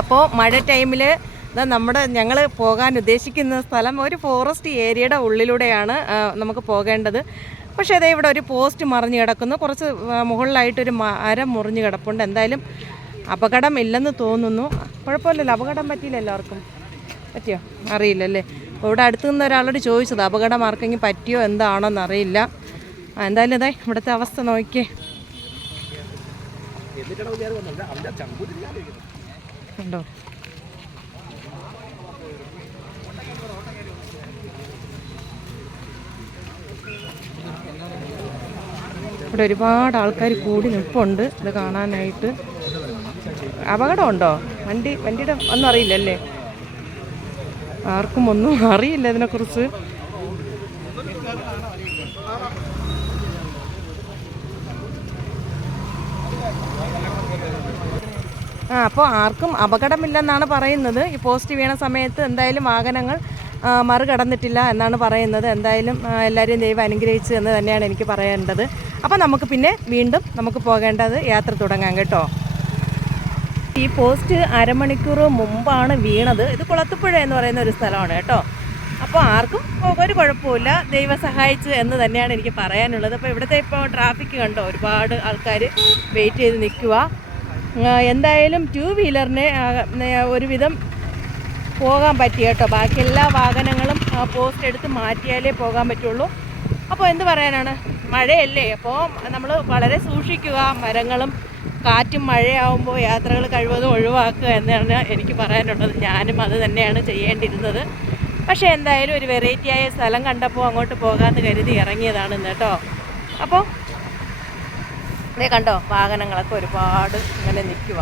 അപ്പോൾ മഴ ടൈമിൽ ഞങ്ങൾ പോകാൻ ഉദ്ദേശിക്കുന്ന സ്ഥലം ഒരു ഫോറസ്റ്റ് ഏരിയയുടെ ഉള്ളിലൂടെയാണ് നമുക്ക് പോകേണ്ടത്. പക്ഷേ അതേ ഇവിടെ ഒരു പോസ്റ്റ് മറിഞ്ഞ് കിടക്കുന്നു, കുറച്ച് മുകളിലായിട്ടൊരു മരം മുറിഞ്ഞ് കിടപ്പുണ്ട്. എന്തായാലും അപകടം ഇല്ലെന്ന് തോന്നുന്നു. കുഴപ്പമില്ലല്ലോ, അപകടം പറ്റിയില്ല, എല്ലാവർക്കും പറ്റിയോ അറിയില്ലല്ലേ. അപ്പോൾ ഇവിടെ അടുത്ത് നിന്ന് ഒരാളോട് ചോദിച്ചത് അപകടം ആർക്കെങ്കിലും പറ്റിയോ എന്താണോന്ന് അറിയില്ല. എന്തായാലും അതെ ഇവിടുത്തെ അവസ്ഥ നോക്കിയേ. ഉണ്ടോ ഇവിടെ ഒരുപാട് ആൾക്കാർ കൂടി നിൽപ്പുണ്ട് ഇത് കാണാനായിട്ട്. അപകടമുണ്ടോ? വണ്ടിയുടെ ഒന്നും അറിയില്ലല്ലേ, ആർക്കും ഒന്നും അറിയില്ല ഇതിനെക്കുറിച്ച്. അപ്പോൾ ആർക്കും അപകടമില്ലെന്നാണ് പറയുന്നത്. ഈ പോസ്റ്റ് വീണ സമയത്ത് എന്തായാലും വാഹനങ്ങൾ മറികടന്നിട്ടില്ല എന്നാണ് പറയുന്നത്. എന്തായാലും എല്ലാവരെയും ദൈവം അനുഗ്രഹിച്ചു എന്ന് തന്നെയാണ് എനിക്ക് പറയേണ്ടത്. അപ്പോൾ നമുക്ക് പിന്നെ വീണ്ടും നമുക്ക് പോകേണ്ടത് യാത്ര തുടങ്ങാം കേട്ടോ. ഈ പോസ്റ്റ് അരമണിക്കൂർ മുമ്പാണ് വീണത്. ഇത് കുളത്തുപുഴ എന്ന് പറയുന്ന ഒരു സ്ഥലമാണ് കേട്ടോ. അപ്പോൾ ആർക്കും ഒരു കുഴപ്പമില്ല, ദൈവം സഹായിച്ചു എന്ന് തന്നെയാണ് എനിക്ക് പറയാനുള്ളത്. അപ്പോൾ ഇവിടുത്തെ ഇപ്പോൾ ട്രാഫിക് കണ്ടോ, ഒരുപാട് ആൾക്കാർ വെയിറ്റ് ചെയ്ത് നിൽക്കുക. എന്തായാലും 2 വീലറിന് ഒരുവിധം പോകാൻ പറ്റി കേട്ടോ. ബാക്കി എല്ലാ വാഹനങ്ങളും പോസ്റ്റ് എടുത്ത് മാറ്റിയാലേ പോകാൻ പറ്റുള്ളൂ. അപ്പോൾ എന്ത് പറയാനാണ്, മഴയല്ലേ, അപ്പോൾ നമ്മൾ വളരെ സൂക്ഷിക്കുക. മരങ്ങളും കാറ്റും മഴയാവുമ്പോൾ യാത്രകൾ കഴിവതും ഒഴിവാക്കുക എന്നാണ് എനിക്ക് പറയാനുള്ളത്. ഞാനും അത് തന്നെയാണ് ചെയ്യേണ്ടിയിരുന്നത്. പക്ഷേ എന്തായാലും ഒരു വെറൈറ്റിയായ സ്ഥലം കണ്ടപ്പോൾ അങ്ങോട്ട് പോകാമെന്ന് കരുതി ഇറങ്ങിയതാണ് കേട്ടോ. അപ്പോൾ ഇതേ കണ്ടോ, വാഹനങ്ങളൊക്കെ ഒരുപാട് ഇങ്ങനെ നിൽക്കുക.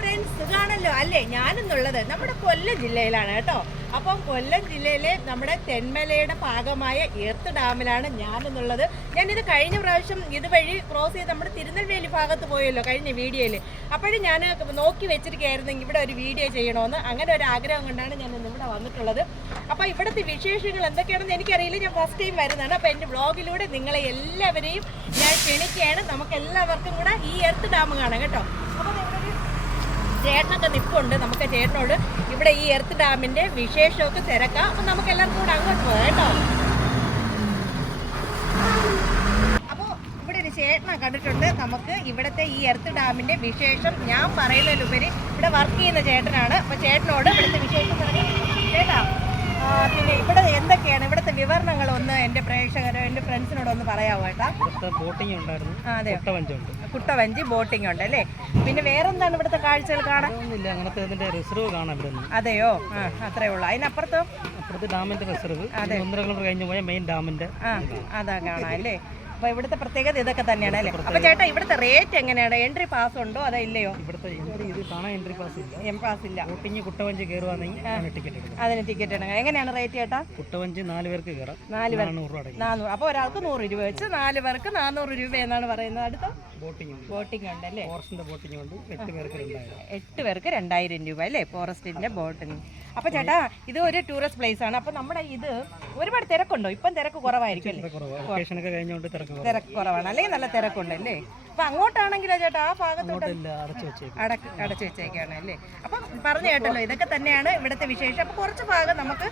ഫ്രണ്ട്സ് കാണല്ലോ അല്ലേ, ഞാനെന്നുള്ളത് നമ്മുടെ കൊല്ലം ജില്ലയിലാണ് കേട്ടോ. അപ്പം കൊല്ലം ജില്ലയിലെ നമ്മുടെ തെന്മലയുടെ ഭാഗമായ ഏർത്ത് ഡാമിലാണ് ഞാനെന്നുള്ളത്. ഞാനിത് കഴിഞ്ഞ പ്രാവശ്യം ഇതുവഴി ക്രോസ് ചെയ്ത് നമ്മുടെ തിരുനെൽവേലി ഭാഗത്ത് പോയല്ലോ കഴിഞ്ഞ വീഡിയോയിൽ. അപ്പോഴും ഞാൻ നോക്കി വെച്ചിരിക്കുകയായിരുന്നു ഇവിടെ ഒരു വീഡിയോ ചെയ്യണമെന്ന്. അങ്ങനെ ഒരു ആഗ്രഹം കൊണ്ടാണ് ഞാൻ ഇന്ന് ഇവിടെ വന്നിട്ടുള്ളത്. അപ്പോൾ ഇവിടുത്തെ വിശേഷങ്ങൾ എന്തൊക്കെയാണെന്ന് എനിക്കറിയില്ല, ഞാൻ ഫസ്റ്റ് ടൈം വരുന്നതാണ്. അപ്പോൾ എൻ്റെ വ്ളോഗിലൂടെ നിങ്ങളെ എല്ലാവരെയും ഞാൻ ക്ഷണിക്കുകയാണ്. നമുക്ക് എല്ലാവർക്കും കൂടെ ഈ എർത്ത് ഡാം കാണാം കേട്ടോ. അപ്പോൾ ചേട്ടനൊക്കെ നിൽപ്പുണ്ട്, നമുക്ക് ചേട്ടനോട് ഇവിടെ ഈ എർത്ത് ഡാമിൻ്റെ വിശേഷമൊക്കെ തിരക്കാം. അപ്പം നമുക്ക് എല്ലാവർക്കും കൂടെ അങ്ങോട്ട് പോകാം കേട്ടോ. അപ്പോൾ ഇവിടെ ഒരു ചേട്ടനെ കണ്ടിട്ടുണ്ട്. നമുക്ക് ഇവിടുത്തെ ഈ എർത്ത് ഡാമിൻ്റെ വിശേഷം ഞാൻ പറയുന്നതിലുപരി ഇവിടെ വർക്ക് ചെയ്യുന്ന ചേട്ടനാണ്. അപ്പോൾ ചേട്ടനോട് ഇവിടുത്തെ വിശേഷം ചേട്ടാ, പിന്നെ ഇവിടെ എന്തൊക്കെയാണ് ഇവിടുത്തെ വിവരണങ്ങൾ ഒന്ന് എൻ്റെ പ്രേക്ഷകരോ എൻ്റെ ഫ്രണ്ട്സിനോട് ഒന്ന് പറയാമോ ഏട്ടാ? ബോട്ടിംഗ് ഉണ്ടായിരുന്നു. അതെ, കുട്ടവഞ്ചി ബോട്ടിംഗ് ഉണ്ട് അല്ലേ. പിന്നെ വേറെന്താണ് ഇവിടുത്തെ കാഴ്ചകൾ കാണാൻ? അങ്ങനത്തെ റിസർവ് കാണാം. അതെയോ, അത്രേ ഉള്ളൂ. അതിനപ്പുറത്തോ? അപ്പുറത്ത് ഡാമിന്റെ റിസർവ്. 1.5 കിലോമീറ്റർ കഴിഞ്ഞ് പോയാൽ മെയിൻ ഡാമിന്റെ അതാ കാണാം അല്ലേ. അപ്പോൾ ഇവിടുത്തെ പ്രത്യേകത ഇതൊക്കെ തന്നെയാണ് അല്ലേ. അപ്പോൾ ചേട്ടാ ഇവിടുത്തെ റേറ്റ് എങ്ങനെയാണ്? എൻട്രി പാസ് ഉണ്ടോ അതോ ഇല്ലയോ? ഇവിടുത്തെ ഇത് കാണാൻ എൻട്രി പാസ് ഇല്ല. പാസ് ഇല്ല. ബോട്ടിംഗ് കുട്ടവഞ്ചി കയറുവാണെങ്കിൽ ടിക്കറ്റ് എടുക്കണം. അതിന് ടിക്കറ്റ് എടുക്കണം. എങ്ങനെയാണ് റേറ്റ് ചേട്ടാ? കുട്ടവഞ്ചി 4 പേർക്ക് കയറാം. 400. അപ്പോൾ ഒരാൾക്ക് 100 രൂപ വെച്ച് 4 പേർക്ക് 400 രൂപ എന്നാണ് പറയുന്നത്. അടുത്ത ബോട്ടിംഗ് ഉണ്ട് അല്ലേ. ഫോറസ്റ്റിന്റെ ബോട്ടിംഗ് ഉണ്ട്. 8 പേർക്ക് 2000. 8 പേർക്ക് 2000 രൂപ അല്ലേ ഫോറസ്റ്റിന്റെ ബോട്ടിംഗ്. അപ്പോൾ ചേട്ടാ ഇത് ഒരു ടൂറിസ്റ്റ് പ്ലേസ് ആണ്. അപ്പോൾ നമ്മുടെ ഇത് ഒരുപാട് തിരക്കുണ്ടോ? ഇപ്പം തിരക്ക് കുറവായിരിക്കും അല്ലേ? തിരക്ക് കുറവാണ്, അല്ലെങ്കിൽ നല്ല തിരക്കുണ്ട് അല്ലേ. അപ്പം അങ്ങോട്ടാണെങ്കിലോ ചേട്ടാ ആ ഭാഗത്തോട്ട് അടച്ചു വെച്ചേക്കാണ് അല്ലേ. അപ്പം പറഞ്ഞു കേട്ടല്ലോ, ഇതൊക്കെ തന്നെയാണ് ഇവിടുത്തെ വിശേഷം. അപ്പോൾ കുറച്ച് ഭാഗം നമുക്ക്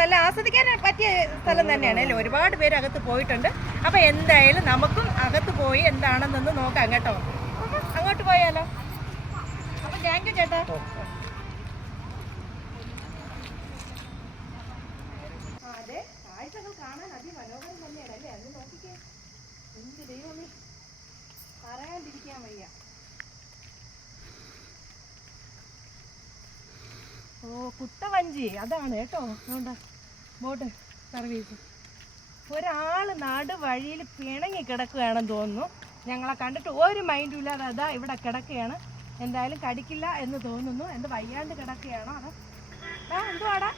നല്ല ആസ്വദിക്കാൻ പറ്റിയ സ്ഥലം തന്നെയാണ് അല്ലേ. ഒരുപാട് പേര് അകത്ത് പോയിട്ടുണ്ട്. അപ്പോൾ എന്തായാലും നമുക്കും അകത്ത് പോയി എന്താണെന്നൊന്ന് നോക്കാം കേട്ടോ. അങ്ങോട്ട് പോയാലോ? അപ്പം താങ്ക് യു ചേട്ടാ. അതെ, കാഴ്ചകൾ കാണാൻ അതിമനോഹരം തന്നെയാണ് അല്ലേ. അത് നോക്കിക്കേ, എന്ത് ദൈവമേ, പറയാണ്ടിരിക്കാൻ വയ്യ. ഓ കുട്ടവഞ്ചി അതാണ് കേട്ടോ. അതുകൊണ്ട് ബോട്ട് സർവീസ്. ഒരാൾ നടുവഴിയിൽ പിണങ്ങി കിടക്കുകയാണെന്ന് തോന്നുന്നു. ഞങ്ങളെ കണ്ടിട്ട് ഒരു മൈൻഡും ഇല്ലാതെ അതാ ഇവിടെ കിടക്കുകയാണ്. എന്തായാലും കടിക്കില്ല എന്ന് തോന്നുന്നു. എന്ത് വയ്യാണ്ട് കിടക്കുകയാണോ അതോ എന്തുവാടാ?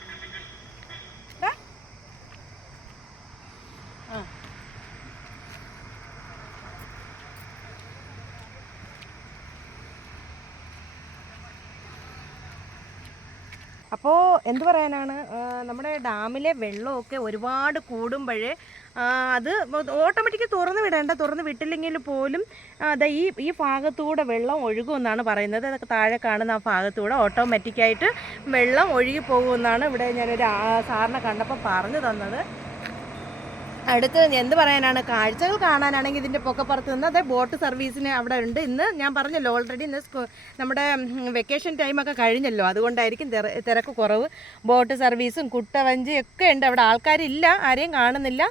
അപ്പോൾ എന്ത് പറയാനാണ്, നമ്മുടെ ഡാമിലെ വെള്ളമൊക്കെ ഒരുപാട് കൂടുമ്പോഴേ അത് ഓട്ടോമാറ്റിക്കലി തുറന്ന് വിട്ടില്ലെങ്കിൽ പോലും അതാ ഈ ഭാഗത്തൂടെ വെള്ളം ഒഴുകുമെന്നാണ് പറയുന്നത്. അതൊക്കെ താഴെ കാണുന്ന ആ ഭാഗത്തൂടെ ഓട്ടോമാറ്റിക്കായിട്ട് വെള്ളം ഒഴുകി പോകുമെന്നാണ് ഇവിടെ ഞാനൊരു സാറിനെ കണ്ടപ്പോൾ പറഞ്ഞു തന്നത്. അടുത്ത് എന്ത് പറയാനാണ്, കാഴ്ചകൾ കാണാനാണെങ്കിൽ ഇതിൻ്റെ പൊക്കപ്പുറത്ത് നിന്ന് അതേ ബോട്ട് സർവീസിന് അവിടെ ഉണ്ട്. ഇന്ന് ഞാൻ പറഞ്ഞല്ലോ ഓൾറെഡി ഇന്ന് നമ്മുടെ വെക്കേഷൻ ടൈമൊക്കെ കഴിഞ്ഞല്ലോ, അതുകൊണ്ടായിരിക്കും തിരക്ക് കുറവ്. ബോട്ട് സർവീസും കുട്ടവഞ്ചി ഒക്കെ ഉണ്ട്. അവിടെ ആൾക്കാരില്ല, ആരെയും കാണുന്നില്ല.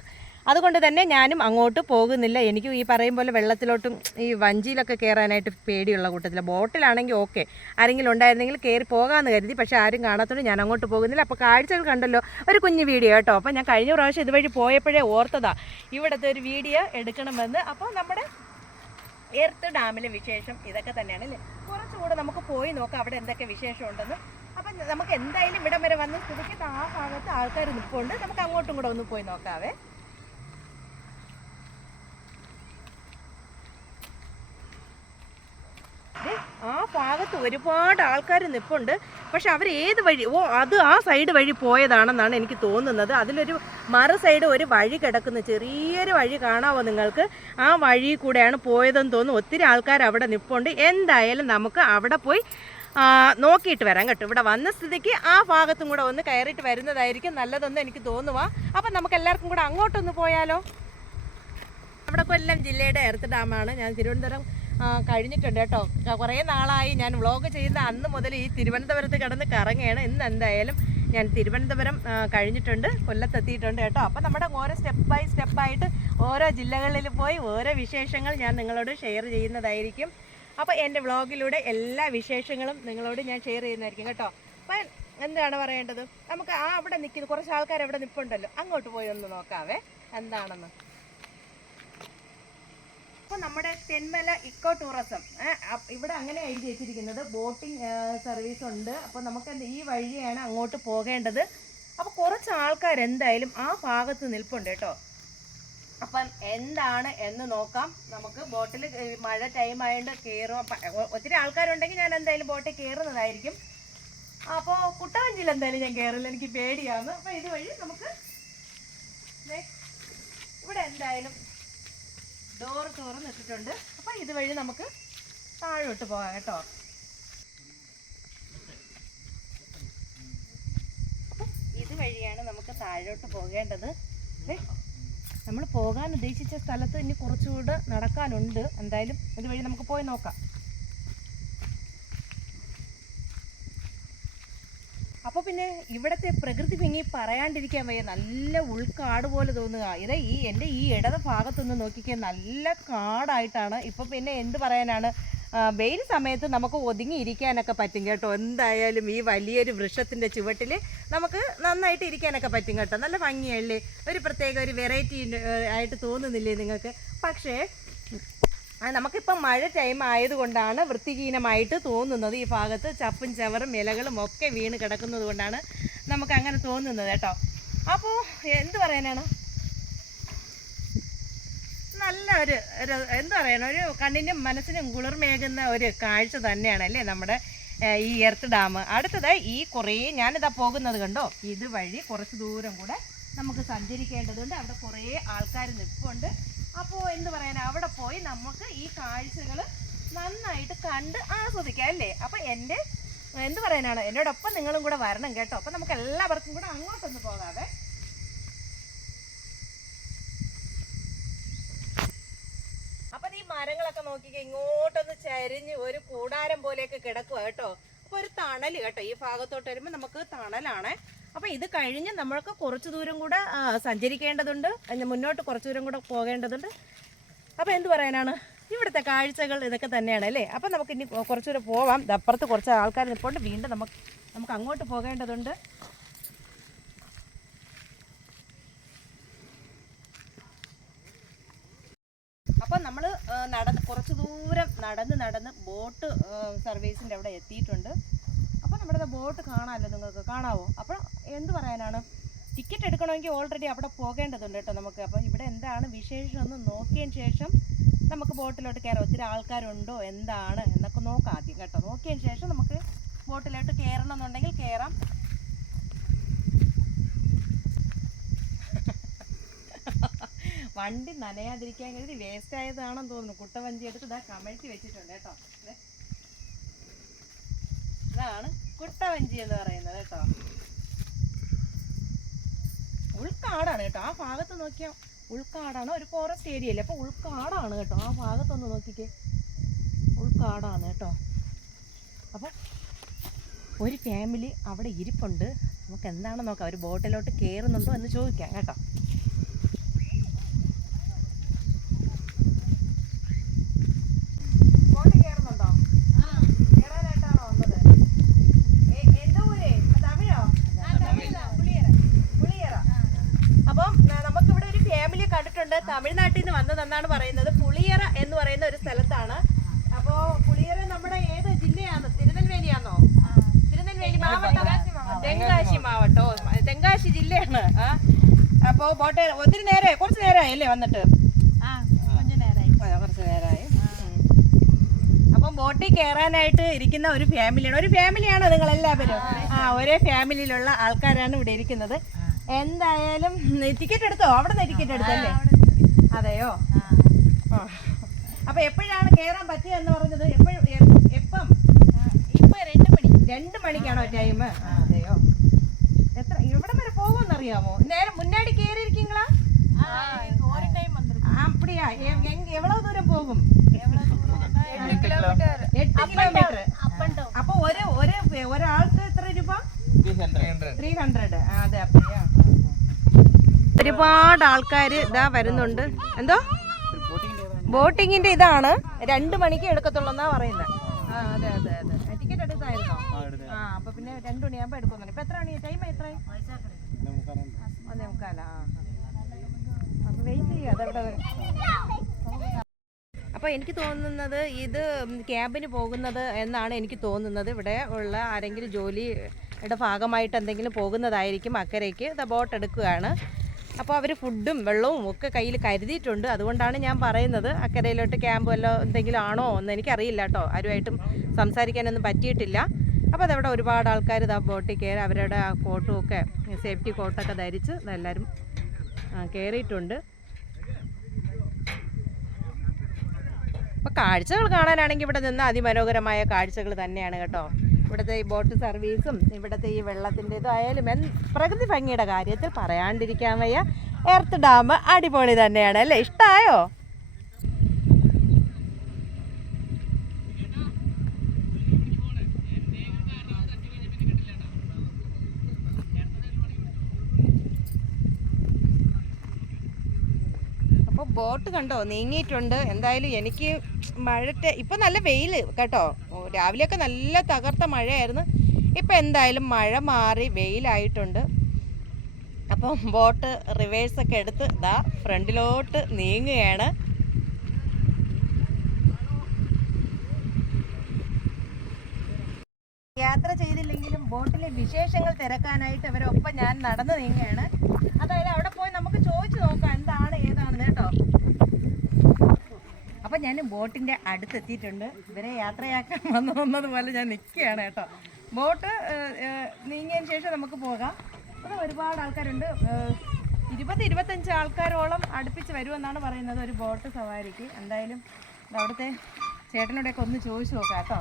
അതുകൊണ്ട് തന്നെ ഞാനും അങ്ങോട്ട് പോകുന്നില്ല. എനിക്കും ഈ പറയും പോലെ വെള്ളത്തിലോട്ടും ഈ വഞ്ചിയിലൊക്കെ കയറാനായിട്ട് പേടിയുള്ള കൂട്ടത്തില്ല. ബോട്ടിലാണെങ്കിൽ ഓക്കെ, ആരെങ്കിലും ഉണ്ടായിരുന്നെങ്കിൽ കയറി പോകാമെന്ന് കരുതി. പക്ഷേ ആരും കാണാത്തതുകൊണ്ട് ഞാൻ അങ്ങോട്ട് പോകുന്നില്ല. അപ്പോൾ കാഴ്ചകൾ കണ്ടല്ലോ, ഒരു കുഞ്ഞു വീഡിയോ കേട്ടോ. അപ്പോൾ ഞാൻ കഴിഞ്ഞ പ്രാവശ്യം ഇതുവഴി പോയപ്പോഴേ ഓർത്തതാ ഇവിടുത്തെ ഒരു വീഡിയോ എടുക്കണമെന്ന്. അപ്പോൾ നമ്മുടെ എർത്ത് ഡാമിലെ വിശേഷം ഇതൊക്കെ തന്നെയാണ് അല്ലേ. കുറച്ചുകൂടെ നമുക്ക് പോയി നോക്കാം അവിടെ എന്തൊക്കെ വിശേഷം ഉണ്ടെന്ന്. അപ്പം നമുക്ക് എന്തായാലും ഇവിടം വരെ വന്ന് സ്ഥിതിക്ക് ആ ഭാഗത്ത് ആൾക്കാർ നിൽപ്പുണ്ട്. നമുക്ക് അങ്ങോട്ടും കൂടെ ഒന്ന് പോയി നോക്കാവേ. ആ ഭാഗത്ത് ഒരുപാട് ആൾക്കാർ നിൽപ്പുണ്ട്. പക്ഷെ അവർ ഏത് വഴി, അത് ആ സൈഡ് വഴി പോയതാണെന്നാണ് എനിക്ക് തോന്നുന്നത്. അതിലൊരു മറു സൈഡ് ഒരു വഴി കിടക്കുന്നു, ചെറിയൊരു വഴി കാണാമോ നിങ്ങൾക്ക്? ആ വഴി കൂടെയാണ് പോയതെന്ന് തോന്നുന്നു. ഒത്തിരി ആൾക്കാർ അവിടെ നിൽപ്പുണ്ട്. എന്തായാലും നമുക്ക് അവിടെ പോയി നോക്കിയിട്ട് വരാം കേട്ടോ. ഇവിടെ വന്ന സ്ഥിതിക്ക് ആ ഭാഗത്തും കൂടെ ഒന്ന് കയറിയിട്ട് വരുന്നതായിരിക്കും നല്ലതെന്ന് എനിക്ക് തോന്നുക. അപ്പം നമുക്ക് എല്ലാവർക്കും കൂടെ അങ്ങോട്ടൊന്ന് പോയാലോ. നമ്മുടെ കൊല്ലം ജില്ലയുടെ എർത്ത് ഡാമാണ്. ഞാൻ തിരുവനന്തപുരം കഴിഞ്ഞിട്ടുണ്ട് കേട്ടോ. കുറേ നാളായി ഞാൻ വ്ളോഗ് ചെയ്യുന്ന അന്ന് മുതൽ ഈ തിരുവനന്തപുരത്ത് കിടന്ന് കറങ്ങുകയാണ്. ഇന്ന് എന്തായാലും ഞാൻ തിരുവനന്തപുരം കഴിഞ്ഞിട്ടുണ്ട്, കൊല്ലത്തെത്തിയിട്ടുണ്ട് കേട്ടോ. അപ്പോൾ നമ്മുടെ ഓരോ സ്റ്റെപ്പ് ബൈ സ്റ്റെപ്പായിട്ട് ഓരോ ജില്ലകളിൽ പോയി ഓരോ വിശേഷങ്ങൾ ഞാൻ നിങ്ങളോട് ഷെയർ ചെയ്യുന്നതായിരിക്കും. അപ്പോൾ എൻ്റെ വ്ളോഗിലൂടെ എല്ലാ വിശേഷങ്ങളും നിങ്ങളോട് ഞാൻ ഷെയർ ചെയ്യുന്നതായിരിക്കും കേട്ടോ. അപ്പം എന്താണ് പറയേണ്ടത്, നമുക്ക് അവിടെ നിൽക്കുന്ന കുറച്ച് ആൾക്കാർ അവിടെ നിൽപ്പുണ്ടല്ലോ, അങ്ങോട്ട് പോയി ഒന്ന് നോക്കാവേ എന്താണെന്ന്. അപ്പോൾ നമ്മുടെ തെന്മല ഇക്കോ ടൂറിസം ഇവിടെ അങ്ങനെ എഴുതി വെച്ചിരിക്കുന്നത്. ബോട്ടിംഗ് സർവീസ് ഉണ്ട്. അപ്പോൾ നമുക്ക് ഈ വഴിയാണ് അങ്ങോട്ട് പോകേണ്ടത്. അപ്പോൾ കുറച്ച് ആൾക്കാർ എന്തായാലും ആ ഭാഗത്ത് നിൽപ്പുണ്ട് കേട്ടോ. അപ്പം എന്താണ് എന്ന് നോക്കാം നമുക്ക്. ബോട്ടിൽ മഴ ടൈം ആയതുകൊണ്ട് കയറും. ഒത്തിരി ആൾക്കാരുണ്ടെങ്കിൽ ഞാൻ എന്തായാലും ബോട്ടിൽ കയറുന്നതായിരിക്കും. അപ്പോൾ കുട്ടവഞ്ചിയിൽ എന്തായാലും ഞാൻ കയറില്ല, എനിക്ക് പേടിയാണ്. അപ്പോൾ ഇതുവഴി നമുക്ക് ഇവിടെ എന്തായാലും ഡോർ തുറന്നിട്ടിട്ടുണ്ട്. അപ്പോൾ ഇതുവഴി നമുക്ക് താഴോട്ട് പോകാം കേട്ടോ. അപ്പം ഇതുവഴിയാണ് നമുക്ക് താഴോട്ട് പോകേണ്ടത്. നമ്മൾ പോകാൻ ഉദ്ദേശിച്ച സ്ഥലത്ത് ഇനി കുറച്ചുകൂടെ നടക്കാനുണ്ട്. എന്തായാലും ഇതുവഴി നമുക്ക് പോയി നോക്കാം. അപ്പോൾ പിന്നെ ഇവിടുത്തെ പ്രകൃതി ഭംഗി പറയാണ്ടിരിക്കാൻ വയ്യ. നല്ല ഉൾക്കാട് പോലെ തോന്നുക. എൻ്റെ ഈ ഇടത് ഭാഗത്തൊന്ന് നോക്കിക്കാൻ നല്ല കാടായിട്ടാണ്. ഇപ്പോൾ പിന്നെ എന്ത് പറയാനാണ്, വെയിൽ സമയത്ത് നമുക്ക് ഒതുങ്ങിയിരിക്കാനൊക്കെ പറ്റും കേട്ടോ. എന്തായാലും ഈ വലിയൊരു വൃക്ഷത്തിൻ്റെ ചുവട്ടിൽ നമുക്ക് നന്നായിട്ട് ഇരിക്കാനൊക്കെ പറ്റും കേട്ടോ. നല്ല ഭംഗിയല്ലേ, ഒരു പ്രത്യേക ഒരു വെറൈറ്റി ആയിട്ട് തോന്നുന്നില്ലേ നിങ്ങൾക്ക്? പക്ഷേ നമുക്കിപ്പം മഴ ടൈം ആയതുകൊണ്ടാണ് വൃത്തിഹീനമായിട്ട് തോന്നുന്നത്. ഈ ഭാഗത്ത് ചപ്പും ചവറും ഇലകളും ഒക്കെ വീണ് കിടക്കുന്നത് കൊണ്ടാണ് നമുക്ക് അങ്ങനെ തോന്നുന്നത് കേട്ടോ. അപ്പോൾ എന്ത് പറയാനാണ്, നല്ല ഒരു എന്താ പറയണം, ഒരു കണ്ണിനും മനസ്സിനും കുളിർമേകുന്ന ഒരു കാഴ്ച തന്നെയാണ് അല്ലേ നമ്മുടെ ഈ എർത്ത് ഡാം. അടുത്തതായി ഈ കുറേ ഞാനിതാ പോകുന്നത് കണ്ടോ, ഇതുവഴി കുറച്ച് ദൂരം കൂടെ നമുക്ക് സഞ്ചരിക്കേണ്ടതുണ്ട്. അവിടെ കുറേ ആൾക്കാർ നിൽപ്പുണ്ട്. അപ്പോൾ എന്ത് പറയാൻ, അവിടെ പോയി നമുക്ക് ഈ കാഴ്ചകൾ നന്നായിട്ട് കണ്ട് ആസ്വദിക്കാം അല്ലേ. അപ്പോൾ എൻ്റെ എന്ത് പറയാനാണ്, എന്നോടൊപ്പം നിങ്ങളും കൂടെ വരണം കേട്ടോ. അപ്പോൾ നമുക്ക് എല്ലാവർക്കും കൂടെ അങ്ങോട്ടൊന്ന് പോകാവേ. അപ്പം ഈ മരങ്ങളൊക്കെ നോക്കിക്കുക, ഇങ്ങോട്ടൊന്ന് ചരിഞ്ഞ് ഒരു കൂടാരം പോലെയൊക്കെ കിടക്കുക കേട്ടോ. അപ്പോൾ ഒരു തണൽ കേട്ടോ, ഈ ഭാഗത്തോട്ട് വരുമ്പോൾ നമുക്ക് തണലാണ്. അപ്പോൾ ഇത് കഴിഞ്ഞ് നമ്മൾക്ക് കുറച്ച് ദൂരം കൂടെ സഞ്ചരിക്കേണ്ടതുണ്ട്, മുന്നോട്ട് കുറച്ച് ദൂരം കൂടെ പോകേണ്ടതുണ്ട്. അപ്പോൾ എന്ത് പറയാനാണ്, ഇവിടുത്തെ കാഴ്ചകൾ ഇതൊക്കെ തന്നെയാണ് അല്ലേ. അപ്പം നമുക്ക് ഇനി കുറച്ച് ദൂരം പോവാം. അപ്പുറത്ത് കുറച്ച് ആൾക്കാർ നിൽപ്പുണ്ട്. വീണ്ടും നമുക്ക് അങ്ങോട്ട് പോകേണ്ടതുണ്ട്. അപ്പം നമ്മൾ കുറച്ച് ദൂരം നടന്ന് ബോട്ട് സർവീസിൻ്റെ അവിടെ എത്തിയിട്ടുണ്ട്. അപ്പോൾ നമ്മുടെ ബോട്ട് കാണാമല്ലോ, നിങ്ങൾക്ക് കാണാവോ? അപ്പോൾ എന്ത് പറയാനാണ്, ടിക്കറ്റ് എടുക്കണമെങ്കിൽ ഓൾറെഡി അവിടെ പോകേണ്ടതുണ്ട് കേട്ടോ നമുക്ക്. അപ്പോൾ ഇവിടെ എന്താണ് വിശേഷം എന്ന് നോക്കിയതിന് ശേഷം നമുക്ക് ബോട്ടിലോട്ട് കയറാം. ഒത്തിരി ആൾക്കാരുണ്ടോ എന്താണ് എന്നൊക്കെ നോക്കാം ആദ്യം കേട്ടോ. നോക്കിയതിന് ശേഷം നമുക്ക് ബോട്ടിലോട്ട് കയറണം എന്നുണ്ടെങ്കിൽ കയറാം. വണ്ടി നനയാതിരിക്കാൻ കരുതി വേസ്റ്റ് ആയതാണെന്ന് തോന്നുന്നു. കുട്ടവഞ്ചി എടുത്ത് ഇതാ കമഴ്ത്തി വെച്ചിട്ടുണ്ട് കേട്ടോ. ഇതാണ് കുട്ടവഞ്ചി എന്ന് പറയുന്നത് കേട്ടോ. ഉൾക്കാടാണ് കേട്ടോ. ആ ഭാഗത്ത് നോക്കിയാൽ ഉൾക്കാടാണ്, ഒരു ഫോറസ്റ്റ് ഏരിയ അല്ലേ, അപ്പോൾ ഉൾക്കാടാണ് കേട്ടോ. ആ ഭാഗത്തൊന്ന് നോക്കിക്കേ, ഉൾക്കാടാണ് കേട്ടോ. അപ്പം ഒരു ഫാമിലി അവിടെ ഇരിപ്പുണ്ട്. നമുക്ക് എന്താണെന്ന് നോക്കാം, അവർ ബോട്ടിലോട്ട് കയറുന്നുണ്ടോ എന്ന് ചോദിക്കാം കേട്ടോ. ബോട്ട് കയറുന്നുണ്ടോ? കയറാനായിട്ടാണോ വന്നത്? എന്താ ഊര്? തമിഴോ? പുളിയറ. അപ്പം നമുക്കിവിടെ ഒരു ഫാമിലി കണ്ടിട്ടുണ്ട്, തമിഴ്നാട്ടിൽ നിന്ന് വന്നതെന്നാണ് പറയുന്നത്. പുളിയറ എന്ന് പറയുന്ന ഒരു സ്ഥലത്താണ്. അപ്പോൾ പുളിയറ നമ്മുടെ ഏത് ജില്ലയാണോ? തിരുനെൽവേലിയാണോ? തിരുനെൽവേലി മാവട്ടം, തെങ്കാശി മാവട്ടോ, തെങ്കാശി ജില്ലയാണ്. അപ്പോൾ ബോട്ട് ഒത്തിരി നേരമായി, കുറച്ച് നേരമായി അല്ലേ വന്നിട്ട്? കുറച്ച് നേരമായി. അപ്പം ബോട്ടിൽ കയറാനായിട്ട് ഇരിക്കുന്ന ഒരു ഫാമിലിയാണ്. ഒരു ഫാമിലിയാണോ നിങ്ങൾ എല്ലാവരും? ഒരേ ഫാമിലിയിലുള്ള ആൾക്കാരാണ് ഇവിടെ ഇരിക്കുന്നത്. എന്തായാലും ടിക്കറ്റ് എടുത്തോ? അവിടെ നിന്ന് ടിക്കറ്റ് എടുത്തല്ലേ? അതെയോ? അപ്പൊ എപ്പോഴാണ് കയറാൻ പറ്റിയെന്ന് പറഞ്ഞത്? എപ്പം? ഇപ്പൊ 2 മണിക്കാണോ ടൈം? അതെയോ? എത്ര ഇവിടെ വരെ പോകുമെന്നറിയാമോ? നേരെ മുന്നാടി കയറിയിരിക്കീங்களா? அப்படியா? எவ்வளவு தூரம் പോകും? 8 കിലോമീറ്റർ. അപ്പൊ ഒരാൾക്ക് എത്ര രൂപ? 300. അതെ, അപ്പഴാ. ഒരുപാട് ആൾക്കാർ ഇതാ വരുന്നുണ്ട്. എന്തോ ബോട്ടിങ്ങിന്റെ ഇതാണ് 2 മണിക്ക് എടുക്കത്തുള്ളൂ എന്നാ പറയുന്നത്. അതെ അതെ അതെ. ടിക്കറ്റ് എടുത്തായിരുന്നോ? അപ്പൊ പിന്നെ 2 മണിയാകുമ്പോ എടുക്കുന്നുണ്ട്. ഇപ്പൊ എത്ര മണി ടൈം? എത്ര? 1:45. അപ്പൊ വെയിറ്റ് ചെയ്യാം അതവിടെ. അപ്പോൾ എനിക്ക് തോന്നുന്നത് ഇത് ക്യാമ്പിന് പോകുന്നത് എന്നാണ് എനിക്ക് തോന്നുന്നത്. ഇവിടെ ഉള്ള ആരെങ്കിലും ജോലിയുടെ ഭാഗമായിട്ട് എന്തെങ്കിലും പോകുന്നതായിരിക്കും അക്കരയ്ക്ക്. ബോട്ട് എടുക്കുകയാണ്. അപ്പോൾ അവർ ഫുഡും വെള്ളവും ഒക്കെ കയ്യിൽ കരുതിയിട്ടുണ്ട്. അതുകൊണ്ടാണ് ഞാൻ പറയുന്നത് അക്കരയിലോട്ട് ക്യാമ്പ് വല്ലതും എന്തെങ്കിലും ആണോ എന്ന് എനിക്കറിയില്ല കേട്ടോ. ആരുമായിട്ടും സംസാരിക്കാനൊന്നും പറ്റിയിട്ടില്ല. അപ്പോൾ അതവിടെ ഒരുപാട് ആൾക്കാർ ഇതാ ബോട്ടിൽ കയറി അവരുടെ ആ കോട്ടും ഒക്കെ സേഫ്റ്റി കോട്ടൊക്കെ ധരിച്ച് എല്ലാവരും കയറിയിട്ടുണ്ട്. അപ്പോൾ കാഴ്ചകൾ കാണാനാണെങ്കിൽ ഇവിടെ നിന്ന് അതിമനോഹരമായ കാഴ്ചകൾ തന്നെയാണ് കേട്ടോ. ഇവിടുത്തെ ഈ ബോട്ട് സർവീസും ഇവിടുത്തെ ഈ വെള്ളത്തിൻ്റെതായാലും പ്രകൃതി ഭംഗിയുടെ കാര്യത്തിൽ പറയാണ്ടിരിക്കാൻ വയ്യ. എർത്ത് ഡാം അടിപൊളി തന്നെയാണ് അല്ലേ? ഇഷ്ടമായോ? അപ്പോൾ ബോട്ട് കണ്ടോ നീങ്ങിയിട്ടുണ്ട്. എന്തായാലും എനിക്ക് ഇപ്പം നല്ല വെയിൽ കേട്ടോ. രാവിലെയൊക്കെ നല്ല തകർത്ത മഴയായിരുന്നു. ഇപ്പം എന്തായാലും മഴ മാറി വെയിലായിട്ടുണ്ട്. അപ്പം ബോട്ട് റിവേഴ്സൊക്കെ എടുത്ത് ഇതാ ഫ്രണ്ടിലോട്ട് നീങ്ങുകയാണ്. യാത്ര ചെയ്തില്ലെങ്കിലും ബോട്ടിലെ വിശേഷങ്ങൾ തിരക്കാനായിട്ട് ഇവരൊപ്പം ഞാൻ നടന്നു നീങ്ങുകയാണ്. അതായത് അവിടെ പോയി നമുക്ക് ചോദിച്ചു നോക്കാം എന്താണ് ഏതാണെന്ന് കേട്ടോ. അപ്പം ഞാൻ ബോട്ടിൻ്റെ അടുത്തെത്തിയിട്ടുണ്ട്. ഇവരെ യാത്രയാക്കാൻ വന്നതുപോലെ ഞാൻ നിൽക്കുകയാണ് കേട്ടോ. ബോട്ട് നീങ്ങിയതിന് ശേഷം നമുക്ക് പോകാം. അവിടെ ഒരുപാട് ആൾക്കാരുണ്ട്. 20-25 ആൾക്കാരോളം അടുപ്പിച്ച് വരുമെന്നാണ് പറയുന്നത് ഒരു ബോട്ട് സവാരിക്ക്. എന്തായാലും അവിടുത്തെ ചേട്ടനോടൊക്കെ ഒന്ന് ചോദിച്ചു നോക്കാം കേട്ടോ.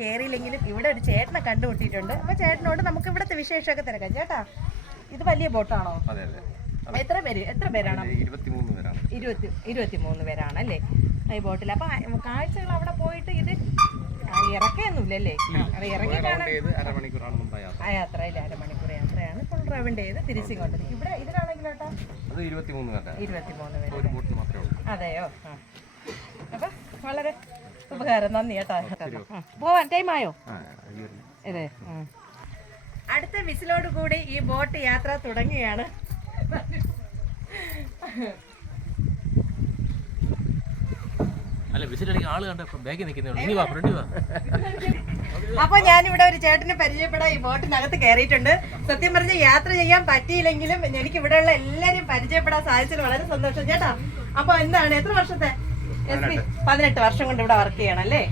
കയറിയില്ലെങ്കിലും ഇവിടെ ഒരു ചേട്ടനെ കണ്ടുമുട്ടിയിട്ടുണ്ട്. അപ്പോൾ ചേട്ടനോട് നമുക്ക് ഇവിടുത്തെ വിശേഷമൊക്കെ തിരക്കാം. ചേട്ടാ, ഇത് വലിയ ബോട്ടാണോ? എത്ര പേരാണ്? 23 പേരാണല്ലേ ഈ ബോട്ടിൽ. അപ്പൊ കാഴ്ചകൾ അവിടെ പോയിട്ട് ഇത് ഇറക്കൊന്നുമില്ലല്ലേ? ഇറക്കി കാണാൻ യാത്രയില്ല, 1/2 മണിക്കൂർ യാത്രയാണ്. ഫുൾ റൗണ്ട് ചെയ്ത് തിരിച്ചിങ്ങോട്ട്. ഇവിടെ ഇതിനാണെങ്കിലും കേട്ടോ 23 പേര്. അതെയോ? അപ്പൊ വളരെ ഉപകാരം. നന്ദി കേട്ടോ. പോവാൻ ടൈമായോ? അതെ. അടുത്ത വിസിലോട് കൂടി ഈ ബോട്ട് യാത്ര തുടങ്ങുകയാണ്. അപ്പൊ ഞാനിവിടെ ഒരു ചേട്ടനെ പരിചയപ്പെടാൻ ഈ ബോട്ടിനകത്ത് കയറിയിട്ടുണ്ട്. സത്യം പറഞ്ഞ യാത്ര ചെയ്യാൻ പറ്റിയില്ലെങ്കിലും എനിക്ക് ഇവിടെയുള്ള എല്ലാരും പരിചയപ്പെടാൻ സാധിച്ചത് വളരെ സന്തോഷം ചേട്ടാ. അപ്പൊ എന്താണ്, എത്ര വർഷത്തെ 18 വർഷം കൊണ്ട് ഇവിടെ വർക്ക് ചെയ്യണം അല്ലേ?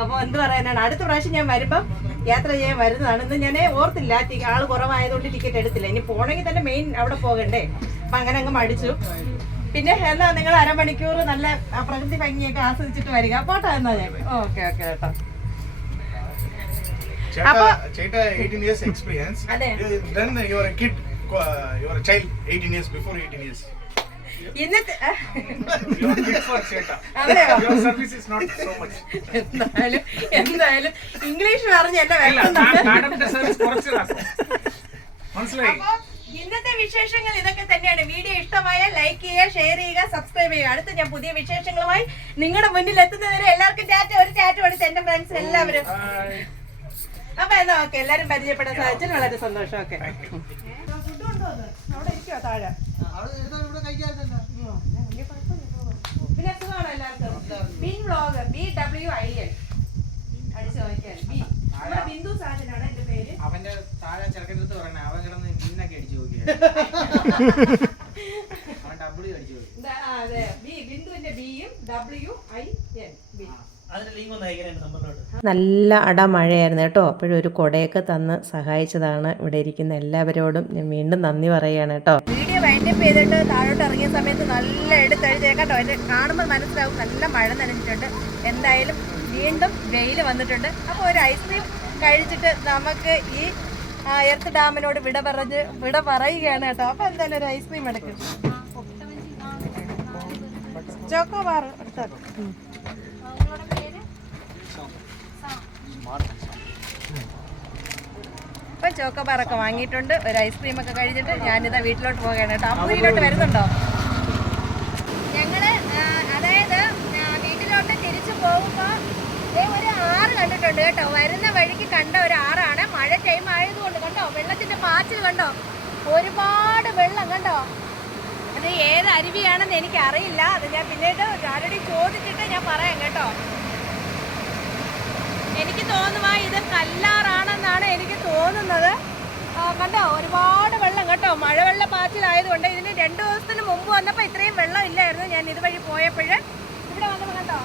അപ്പോൾ എന്ത് പറയാനാണ്, അടുത്ത പ്രാവശ്യം ഞാൻ വരുമ്പം യാത്ര ചെയ്യാൻ വരുന്നതാണ്. ഇന്ന് ഞാൻ ഓർത്തില്ല, ആള് കുറവായതുകൊണ്ട് ടിക്കറ്റ് എടുത്തില്ല. ഇനി പോണെങ്കിൽ തന്നെ മെയിൻ അവിടെ പോകണ്ടേ, അപ്പം അങ്ങനെ അങ്ങ് മടിച്ചു. പിന്നെ എന്നാ നിങ്ങൾ അരമണിക്കൂർ നല്ല പ്രകൃതി ഭംഗിയൊക്കെ ആസ്വദിച്ചിട്ട് വരിക. പോട്ടെ എന്നാ ഞാൻ. ഓക്കെ ഓക്കെ കേട്ടോ. ചേട്ടാ 18 years experience. Then you are a kid, you are a child 18 years before 18 years. ഇന്നത്തെ You are kid for ചേട്ടാ. Your service is not so much. എന്തായാലും ഇംഗ്ലീഷ് പറഞ്ഞ് എന്നെ മാഡത്തിന്റെ സർവീസ് കുറച്ചതാ. മനസ്സിലായി? ഇന്നത്തെ വിശേഷങ്ങൾ ഇതൊക്കെ തന്നെയാണ്. വീഡിയോ ഇഷ്ടമായ ലൈക്ക് ചെയ്യുക, ഷെയർ ചെയ്യുക, സബ്സ്ക്രൈബ് ചെയ്യുക. അടുത്ത ഞാൻ പുതിയ വിശേഷങ്ങളുമായി നിങ്ങളുടെ മുന്നിൽ എത്തുന്നവരെ എല്ലാവർക്കും ഒരു ടാറ്റ കൊടുത്ത് എന്റെ ഫ്രണ്ട്സ് എല്ലാവരും. അപ്പൊ എന്നാ ഓക്കെ, എല്ലാരും പരിചയപ്പെടാൻ സാധിച്ചത് വളരെ സന്തോഷം. ഓക്കെ, അവിടെ ഇരിക്കുവോ താഴെ? പിന്നെ സുഖമാണോ എല്ലാവർക്കും? ബിൻ വ്ളോഗ് BWIN അടിച്ചു നോക്കിയാൽ നമ്മുടെ ബിന്ദു സാജനാണ് എന്റെ പേര്. അവന്റെ താഴെ ചെറുക്കൻ്റെ പറഞ്ഞ അവൻ കിടന്ന് മീനൊക്കെ അടിച്ചു നോക്കിയാൽ അവൻ W അടിച്ചു നോക്കി. അതെ, ബിന്ദുവിന്റെ BUM WIN. നല്ല അടമഴയായിരുന്നു കേട്ടോ. അപ്പോഴും ഒരു കുടയൊക്കെ തന്ന് സഹായിച്ചതാണ് ഇവിടെ ഇരിക്കുന്ന എല്ലാവരോടും ഞാൻ വീണ്ടും നന്ദി പറയുകയാണ് കേട്ടോ. വീഡിയോ വൈൻഡപ്പ് ചെയ്തിട്ട് താഴോട്ട് ഇറങ്ങിയ സമയത്ത് നല്ല എടുത്തെഴുതിയ കേട്ടോ. എന്നെ കാണുമ്പോൾ മനസ്സിലാവും നല്ല മഴ നനഞ്ഞിട്ടുണ്ട്. എന്തായാലും വീണ്ടും വെയിൽ വന്നിട്ടുണ്ട്. അപ്പോൾ ഒരു ഐസ്ക്രീം കഴിച്ചിട്ട് നമുക്ക് ഈ എർത്ത് ഡാമിനോട് വിട പറയുകയാണ് കേട്ടോ. അപ്പോൾ എന്തായാലും ഒരു ഐസ്ക്രീം എടുക്കും. ചോക്കോബാർ എടുത്തോ. ഇപ്പം ചോക്കോബാറൊക്കെ വാങ്ങിയിട്ടുണ്ട്. ഒരു ഐസ്ക്രീം ഒക്കെ കഴിച്ചിട്ട് ഞാനിതാ വീട്ടിലോട്ട് പോവുകയാണ് കേട്ടോ. അമ്പൂരിലോട്ട് വരുന്നുണ്ടോ? ഞങ്ങള് അതായത് വീട്ടിലോട്ട് തിരിച്ചു പോകുമ്പോൾ ഒരു ആറ് കണ്ടിട്ടുണ്ട് കേട്ടോ. വരുന്ന വഴിക്ക് കണ്ട ഒരു ആറാണ്. മഴ ടൈം ആയതുകൊണ്ട് കണ്ടോ, വെള്ളത്തിന്റെ പാച്ചിൽ കണ്ടോ, ഒരുപാട് വെള്ളം കണ്ടോ. അത് ഏത് അരുവിയാണെന്ന് എനിക്ക് അറിയില്ല. അത് ഞാൻ പിന്നീട് ആരോട് ചോദിച്ചിട്ട് ഞാൻ പറയാം കേട്ടോ. എനിക്ക് തോന്നുവാ ഇത് കല്ലാറാണെന്നാണ് എനിക്ക് തോന്നുന്നത്. കണ്ടോ, ഒരുപാട് വെള്ളം കേട്ടോ. മഴവെള്ള പാച്ചിലായതുകൊണ്ട് ഇതിന് 2 ദിവസത്തിന് മുമ്പ് വന്നപ്പോൾ ഇത്രയും വെള്ളം ഇല്ലായിരുന്നു. ഞാൻ ഇതുവഴി പോയപ്പോൾ ഇവിടെ വന്നപ്പോൾ കണ്ടോ,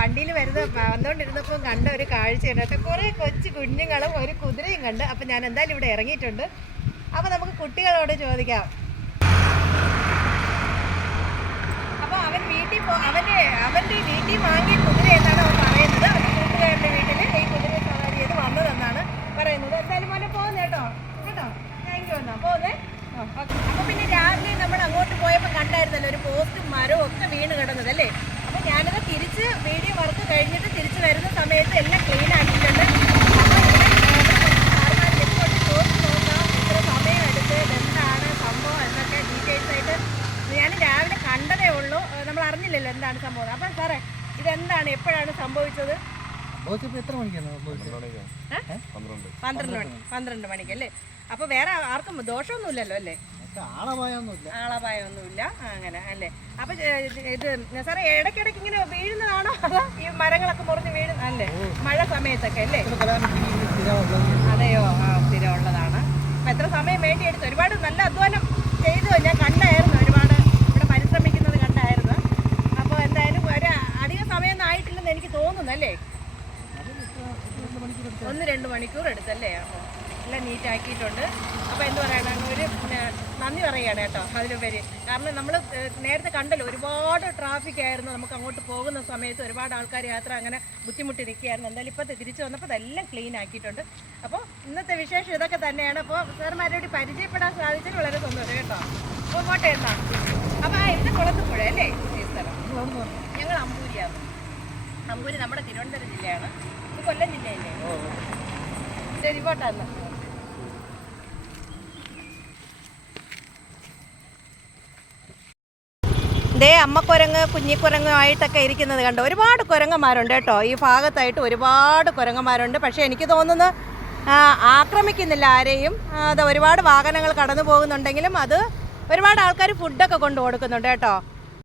വണ്ടിയിൽ വന്നുകൊണ്ടിരുന്നപ്പോൾ കണ്ട ഒരു കാഴ്ചയാണ് കേട്ടോ. കുറേ കൊച്ചു കുഞ്ഞുങ്ങളും ഒരു കുതിരയും കണ്ട്. അപ്പം ഞാൻ എന്തായാലും ഇവിടെ ഇറങ്ങിയിട്ടുണ്ട്. അപ്പോൾ നമുക്ക് കുട്ടികളോട് ചോദിക്കാം. അപ്പോൾ അവൻ്റെ വീട്ടിൽ വാങ്ങിയ കുതിര എന്നാണ് അവൻ പറയുന്നത്. അവൻ്റെ കൂട്ടുകാരുടെ വീട്ടിൽ ഈ കുതിര സവാരി ചെയ്ത് വന്നതെന്നാണ് പറയുന്നത്. എന്തായാലും മോനെ പോകുന്നത് കേട്ടോ. താങ്ക് യു എന്നാ പോകുന്നേ. അപ്പോൾ പിന്നെ രാവിലെ നമ്മൾ അങ്ങോട്ട് പോയപ്പോൾ കണ്ടായിരുന്നല്ലോ ഒരു പോസ്റ്റും മരവും ഒക്കെ വീണ് കിടന്നത് അല്ലേ. അപ്പോൾ ഞാനത് തിരിച്ച് വീഡിയോ വർക്ക് കഴിഞ്ഞിട്ട് തിരിച്ച് വരുന്ന സമയത്ത് എല്ലാം ക്ലീൻ ആക്കിയിട്ടുണ്ട്. ഞാൻ രാവിലെ കണ്ടതേ ഉള്ളൂ, നമ്മൾ അറിഞ്ഞില്ലല്ലോ എന്താണ് സംഭവം. അപ്പം സാറേ, ഇതെന്താണ്, എപ്പോഴാണ് സംഭവിച്ചത്? 12 മണിക്ക് അല്ലേ? അപ്പോൾ വേറെ ആർക്കും ദോഷമൊന്നുമില്ലല്ലോ അല്ലേ? ആളപായമൊന്നുമില്ല അങ്ങനെ അല്ലേ? അപ്പം ഇത് സാറേ ഇടയ്ക്കിടയ്ക്ക് ഇങ്ങനെ വീഴുന്നതാണോ അതോ ഈ മരങ്ങളൊക്കെ മുറിഞ്ഞ് വീഴുന്ന അല്ലേ മഴ സമയത്തൊക്കെ അല്ലേ? അതെയോ, സ്ഥിരമുള്ളതാണ്. അപ്പം എത്ര സമയം വേണ്ടിയെടുത്തു? ഒരുപാട് നല്ല അധ്വാനം ചെയ്തു, ഞാൻ കണ്ടായിരുന്നു. ഒരുപാട് ഇവിടെ പരിശ്രമിക്കുന്നത് കണ്ടായിരുന്നു. അപ്പോൾ എന്തായാലും അധിക സമയമൊന്നും ആയിട്ടില്ലെന്ന് എനിക്ക് തോന്നുന്നു അല്ലേ? 1-2 മണിക്കൂർ എടുത്തല്ലേ? അപ്പോൾ എല്ലാം നീറ്റാക്കിയിട്ടുണ്ട്. അപ്പോൾ എന്ത് പറയാനാണ്, ഒരു നന്ദി പറയുകയാണ് കേട്ടോ അതിലുപരി. കാരണം നമ്മൾ നേരത്തെ കണ്ടല്ലോ ഒരുപാട് ട്രാഫിക് ആയിരുന്നു. നമുക്ക് അങ്ങോട്ട് പോകുന്ന സമയത്ത് ഒരുപാട് ആൾക്കാർ യാത്ര അങ്ങനെ ബുദ്ധിമുട്ടി നിൽക്കുകയായിരുന്നു. എന്തായാലും ഇപ്പോൾ തിരിച്ചു വന്നപ്പോൾ അതെല്ലാം ക്ലീൻ ആക്കിയിട്ടുണ്ട്. അപ്പോൾ ഇന്നത്തെ വിശേഷം ഇതൊക്കെ തന്നെയാണ്. അപ്പോൾ സാർമാരോട് പരിചയപ്പെടാൻ സാധിച്ചത് വളരെ സന്തോഷം കേട്ടോ. അപ്പോൾ പോട്ടെ എന്നാ. അപ്പോൾ ഇതിൻ്റെ കുളത്തുപുഴ അല്ലേ ഈ സ്ഥലം? ഞങ്ങൾ അമ്പൂരിയാണ്. അമ്പൂരി നമ്മുടെ തിരുവനന്തപുരം ജില്ലയാണ്. ഇത് കൊല്ലം ജില്ലയല്ലേ? ശരി, പോട്ടെ എന്നാ. ദേ അമ്മക്കുരങ്ങ് കുഞ്ഞിക്കുരങ്ങുമായിട്ടൊക്കെ ഇരിക്കുന്നത് കണ്ടോ. ഒരുപാട് കുരങ്ങന്മാരുണ്ട് കേട്ടോ ഈ ഭാഗത്തായിട്ട്, ഒരുപാട് കുരങ്ങന്മാരുണ്ട്. പക്ഷേ എനിക്ക് തോന്നുന്നു ആക്രമിക്കുന്നില്ല ആരെയും. അത് ഒരുപാട് വാഹനങ്ങൾ കടന്നു പോകുന്നുണ്ടെങ്കിലും അത് ഒരുപാട് ആൾക്കാർ ഫുഡൊക്കെ കൊണ്ട് കൊടുക്കുന്നുണ്ട് കേട്ടോ.